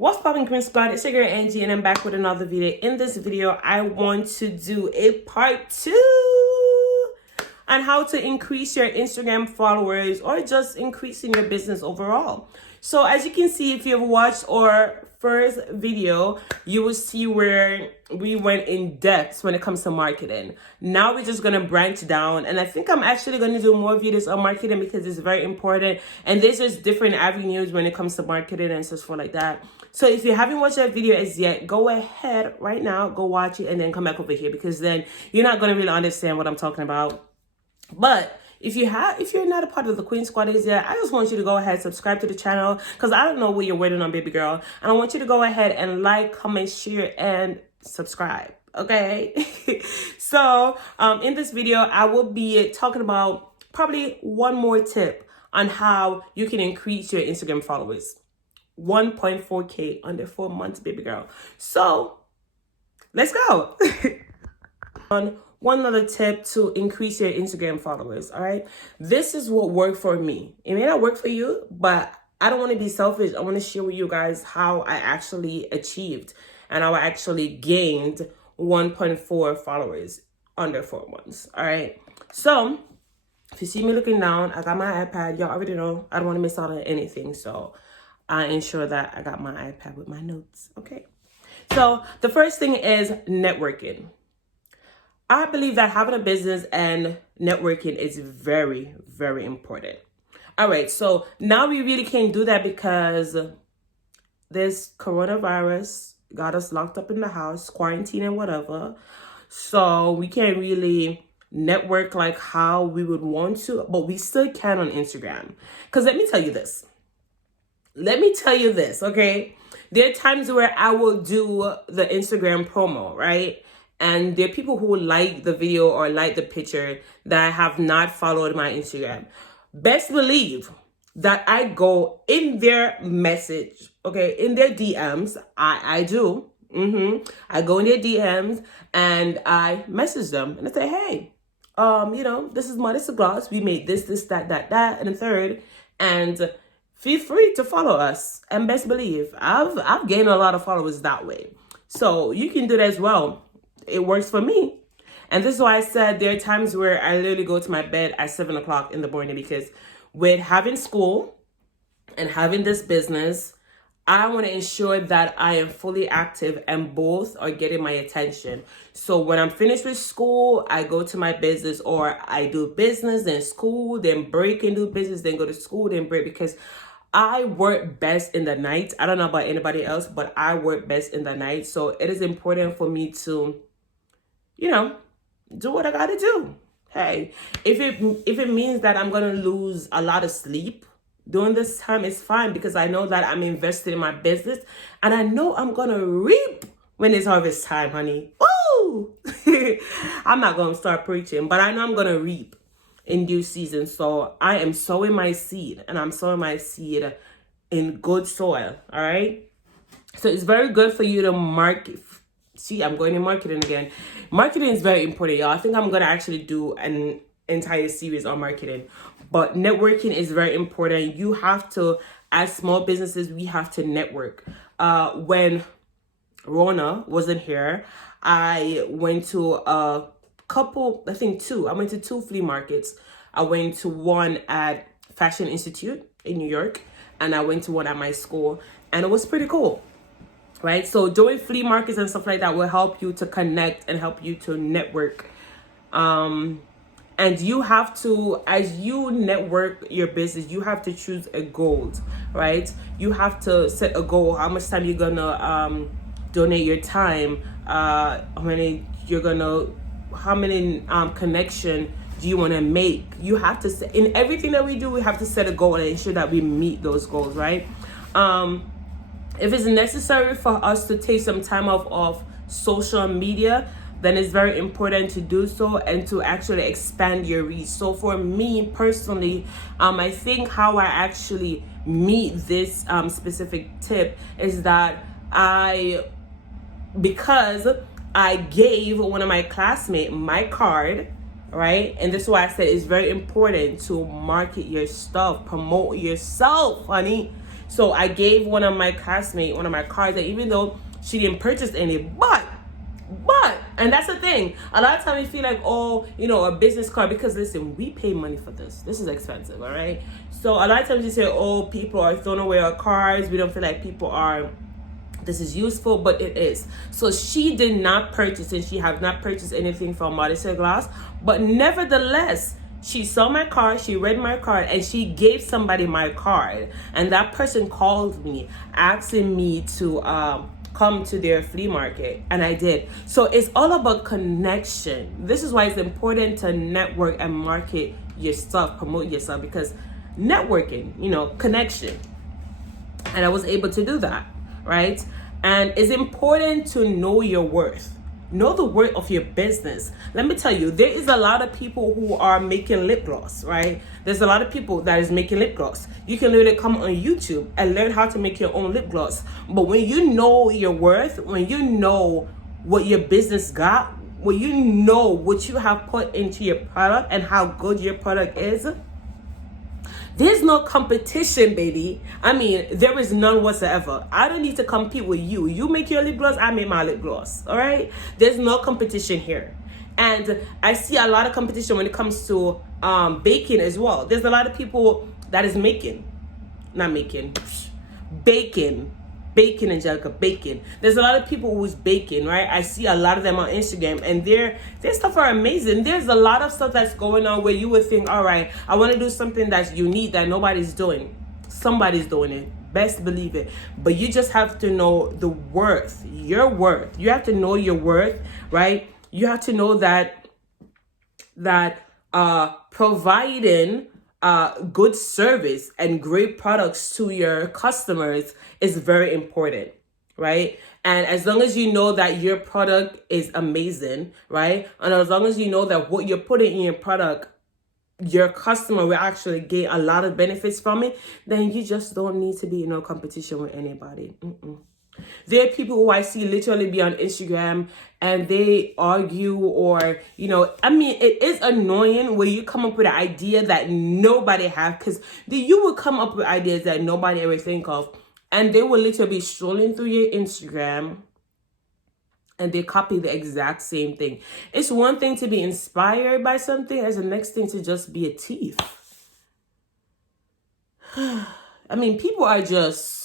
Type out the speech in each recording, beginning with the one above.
What's poppin', Queen Squad? It's your girl Angie, and I'm back with another video. In this video, I want to do a part 2 on how to increase your Instagram followers or just increasing your business overall. So as you can see, if you've watched our first video, you will see where we went in depth when it comes to marketing. Now we're just going to branch down, and I think I'm actually going to do more videos on marketing because it's very important, and there's just different avenues when it comes to marketing and such for like that. So if you haven't watched that video as yet, go ahead right now, go watch it, and then come back over here, because then you're not going to really understand what I'm talking about. But if you're not a part of the Queen Squad as yet, I just want you to go ahead, subscribe to the channel, because I don't know what you're waiting on, baby girl. And I want you to go ahead and like, comment, share, and subscribe. Okay? So in this video, I will be talking about probably one more tip on how you can increase your Instagram followers. 1.4K under 4 months, baby girl. So let's go. On one other tip to increase your Instagram followers, all right? This is what worked for me. It may not work for you, but I don't want to be selfish. I want to share with you guys how I actually achieved and how I actually gained 1.4 followers under 4 months, all right? So if you see me looking down, I got my iPad. Y'all already know I don't want to miss out on anything, so I ensure that I got my iPad with my notes, okay? So the first thing is networking. I believe that having a business and networking is very, very important. All right, so now we really can't do that because this coronavirus got us locked up in the house, quarantine and whatever. So we can't really network like how we would want to, but we still can on Instagram. Because let me tell you this, okay? There are times where I will do the Instagram promo, right? And there are people who like the video or like the picture that have not followed my Instagram. Best believe that I go in their message, okay, in their DMs. I do. I go in their DMs and I message them and I say, hey, this is Modesty Gloss. We made this, that, and the third. And feel free to follow us. And best believe, I've gained a lot of followers that way. So you can do that as well. It works for me. And this is why I said there are times where I literally go to my bed at 7 o'clock in the morning, because with having school and having this business, I want to ensure that I am fully active and both are getting my attention. So when I'm finished with school, I go to my business, or I do business, then school, then break and do business, then go to school, then break, because I work best in the night. I don't know about anybody else, but I work best in the night. So it is important for me to, do what I gotta do. Hey, if it means that I'm gonna lose a lot of sleep during this time, it's fine, because I know that I'm invested in my business and I know I'm gonna reap when it's harvest time, honey. Woo! I'm not gonna start preaching, but I know I'm gonna reap in due season. So I am sowing my seed, and I'm sowing my seed in good soil. All right. So it's very good for you to market. See, I'm going in marketing again. Marketing is very important, y'all. I think I'm going to actually do an entire series on marketing. But networking is very important. You have to, as small businesses, we have to network. When Rona wasn't here, I went to a couple, I think 2. I went to 2 flea markets. I went to one at Fashion Institute in New York, and I went to one at my school, and it was pretty cool. Right? So doing flea markets and stuff like that will help you to connect and help you to network. And you have to, as you network your business, you have to choose a goal, right? You have to set a goal. How much time you're gonna donate your time, how many connection do you want to make? You have to set, in everything that we do, we have to set a goal and ensure that we meet those goals, right? If it's necessary for us to take some time off of social media, then it's very important to do so and to actually expand your reach. So for me personally, I think how I actually meet this specific tip is that because I gave one of my classmates my card, right? And this is why I said it's very important to market your stuff, promote yourself, honey. So I gave one of my classmates one of my cards, and even though she didn't purchase any, but, and that's the thing. A lot of times we feel like, oh, you know, a business card, because listen, we pay money for this. This is expensive, all right? So a lot of times you say, oh, people are throwing away our cards. We don't feel like people are, this is useful, but it is. So she did not purchase, and she has not purchased anything from Modesty Glass, but nevertheless, she saw my card, she read my card, and she gave somebody my card. And that person called me, asking me to come to their flea market, and I did. So it's all about connection. This is why it's important to network and market your stuff, promote yourself, because networking, you know, connection. And I was able to do that, right? And it's important to know your worth. Know the worth of your business. Let me tell you, there is a lot of people who are making lip gloss, right? There's a lot of people that is making lip gloss. You can literally come on YouTube and learn how to make your own lip gloss. But when you know your worth, when you know what your business got, when you know what you have put into your product and how good your product is, there's no competition, baby. I mean, there is none whatsoever. I don't need to compete with you. You make your lip gloss, I make my lip gloss, all right? There's no competition here. And I see a lot of competition when it comes to baking as well. There's a lot of people that is baking, Angelica, baking. There's a lot of people who's baking, right? I see a lot of them on Instagram, and their stuff are amazing. There's a lot of stuff that's going on where you would think, all right, I want to do something that's unique that nobody's doing. Somebody's doing it. Best believe it. But you just have to know the worth, your worth. You have to know your worth, right? You have to know that providing good service and great products to your customers is very important, right? And as long as you know that your product is amazing, right? And as long as you know that what you're putting in your product, your customer will actually gain a lot of benefits from it, then you just don't need to be in a competition with anybody. There are people who I see literally be on Instagram and they argue, or, you know, I mean, it is annoying where you come up with an idea that nobody have, because you will come up with ideas that nobody ever think of, and they will literally be strolling through your Instagram and they copy the exact same thing. It's one thing to be inspired by something, as the next thing to just be a thief. I mean, people are just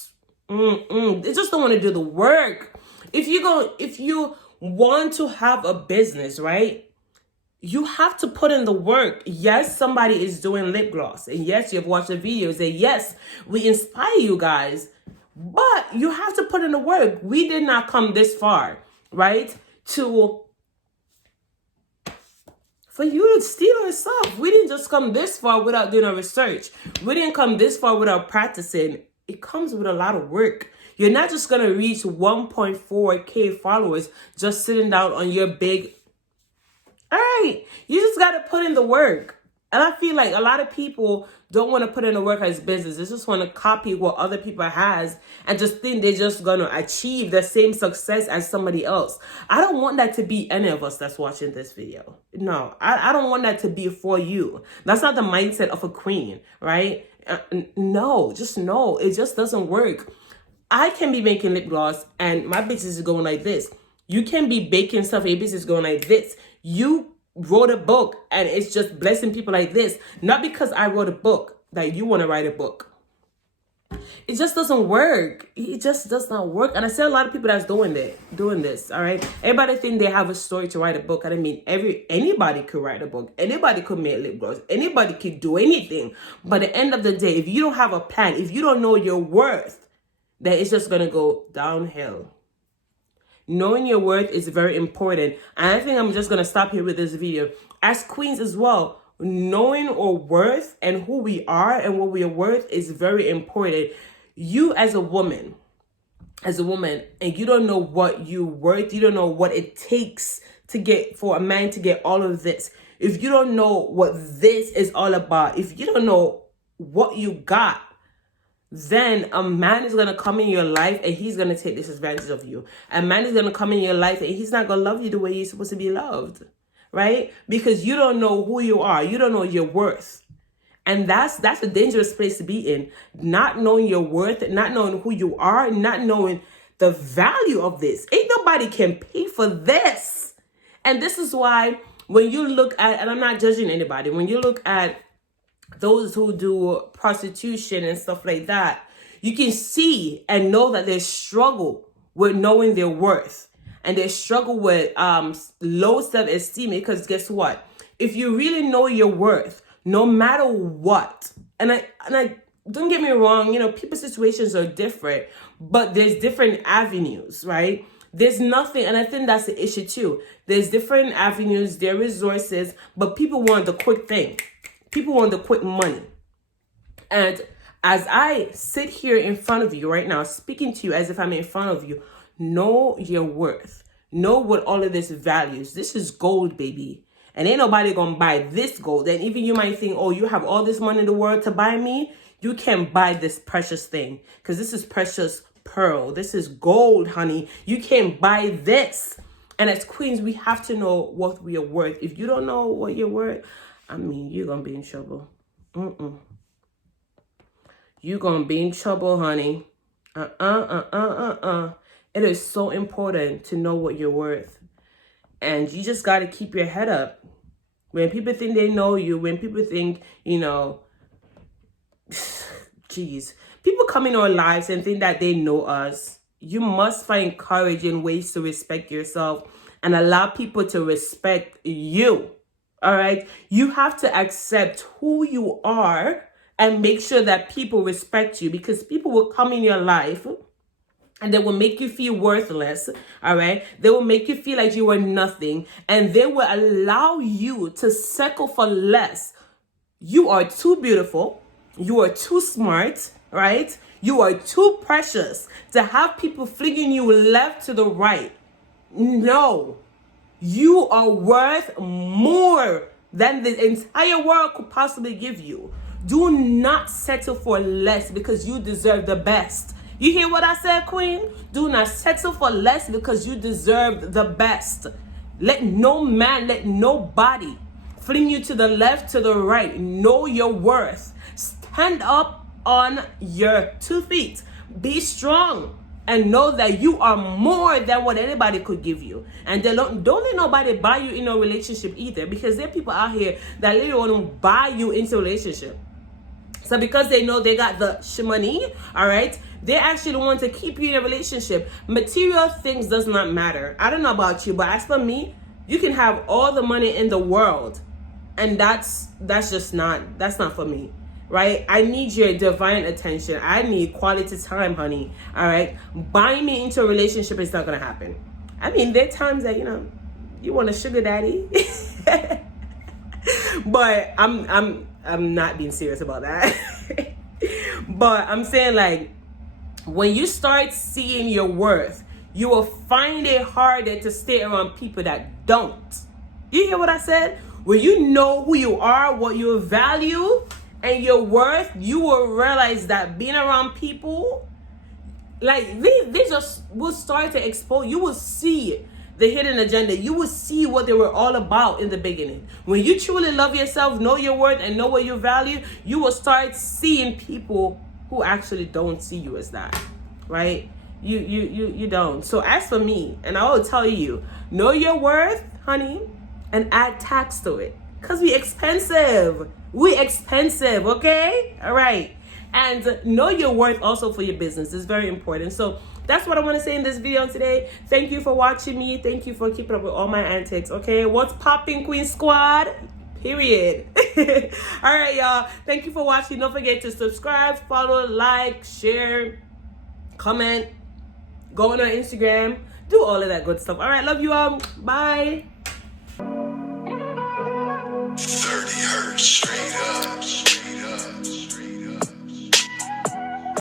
they just don't want to do the work. If you want to have a business, right, you have to put in the work. Yes, somebody is doing lip gloss, and yes, you've watched the videos, and yes, we inspire you guys, but you have to put in the work. We did not come this far, right, for you to steal our stuff. We didn't just come this far without doing our research. We didn't come this far without practicing. It comes with a lot of work. You're not just going to reach 1.4K followers just sitting down on your big... All right, you just got to put in the work. And I feel like a lot of people don't want to put in the work as business. They just want to copy what other people has and just think they're just going to achieve the same success as somebody else. I don't want that to be any of us that's watching this video. No, I don't want that to be for you. That's not the mindset of a queen, right? No, just no. It just doesn't work. I can be making lip gloss and my business is going like this. You can be baking stuff and your business is going like this. You wrote a book and it's just blessing people like this. Not because I wrote a book that you want to write a book. It just doesn't work. It just does not work. And I see a lot of people that's doing this, all right? Everybody think they have a story to write a book. I mean, anybody could write a book. Anybody could make lip gloss. Anybody could do anything. But at the end of the day, if you don't have a plan, if you don't know your worth, then it's just going to go downhill. Knowing your worth is very important. And I think I'm just going to stop here with this video. As queens as well, knowing our worth and who we are and what we are worth is very important. You as a woman, and you don't know what you're worth, you don't know what it takes to get for a man to get all of this. If you don't know what this is all about, if you don't know what you got, then a man is going to come in your life and he's going to take this advantage of you. A man is going to come in your life and he's not going to love you the way you're supposed to be loved, right? Because you don't know who you are. You don't know your worth. And that's a dangerous place to be in. Not knowing your worth, not knowing who you are, not knowing the value of this. Ain't nobody can pay for this. And this is why when you look at, and I'm not judging anybody, when you look at those who do prostitution and stuff like that, you can see and know that they struggle with knowing their worth. And they struggle with low self-esteem, because guess what? If you really know your worth, no matter what, and I don't get me wrong, you know, people's situations are different, but there's different avenues, right? There's nothing, and I think that's the issue too. There's different avenues, there are resources, but people want the quick thing. People want the quick money. And as I sit here in front of you right now, speaking to you as if I'm in front of you, know your worth. Know what all of this values. This is gold, baby. And ain't nobody gonna buy this gold. And even you might think, oh, you have all this money in the world to buy me. You can't buy this precious thing, because this is precious pearl. This is gold, honey. You can't buy this. And as queens, we have to know what we are worth. If you don't know what you're worth, I mean, you're gonna be in trouble. You're gonna be in trouble, honey. It is so important to know what you're worth. And you just got to keep your head up. When people think they know you, when people think, you know, geez, people come in our lives and think that they know us. You must find courage and ways to respect yourself and allow people to respect you. All right. You have to accept who you are and make sure that people respect you, because people will come in your life and they will make you feel worthless, all right? They will make you feel like you are nothing, and they will allow you to settle for less. You are too beautiful. You are too smart, right? You are too precious to have people flinging you left to the right. No, you are worth more than the entire world could possibly give you. Do not settle for less, because you deserve the best. You hear what I said, queen? Do not settle for less, because you deserve the best. Let no man, let nobody fling you to the left, to the right. Know your worth. Stand up on your 2 feet. Be strong and know that you are more than what anybody could give you. And don't let nobody buy you in a relationship either, because there are people out here that literally want to buy you into a relationship. So because they know they got the money, all right, they actually want to keep you in a relationship. Material things does not matter. I don't know about you, but as for me, you can have all the money in the world, and that's not for me, right? I need your divine attention. I need quality time, honey. All right, buying me into a relationship is not gonna happen. I mean, there are times that, you know, you want a sugar daddy, but I'm not being serious about that. But I'm saying, like, when you start seeing your worth, you will find it harder to stay around people that don't. You hear what I said? When you know who you are, what you value, and your worth, you will realize that being around people, like, they just will start to expose. You will see the hidden agenda. You will see what they were all about in the beginning. When you truly love yourself, know your worth, and know what you value, you will start seeing people who actually don't see you as that, right? You don't. So as for me, and I will tell you, know your worth, honey, and add tax to it, because we expensive. We expensive, okay? All right. And know your worth also for your business. It's very important. So that's what I want to say in this video today. Thank you for watching me. Thank you for keeping up with all my antics, okay? What's popping, Queen Squad? Period. All right, y'all. Thank you for watching. Don't forget to subscribe, follow, like, share, comment, go on our Instagram, do all of that good stuff. All right, love you all. Bye. 30 hertz straight up.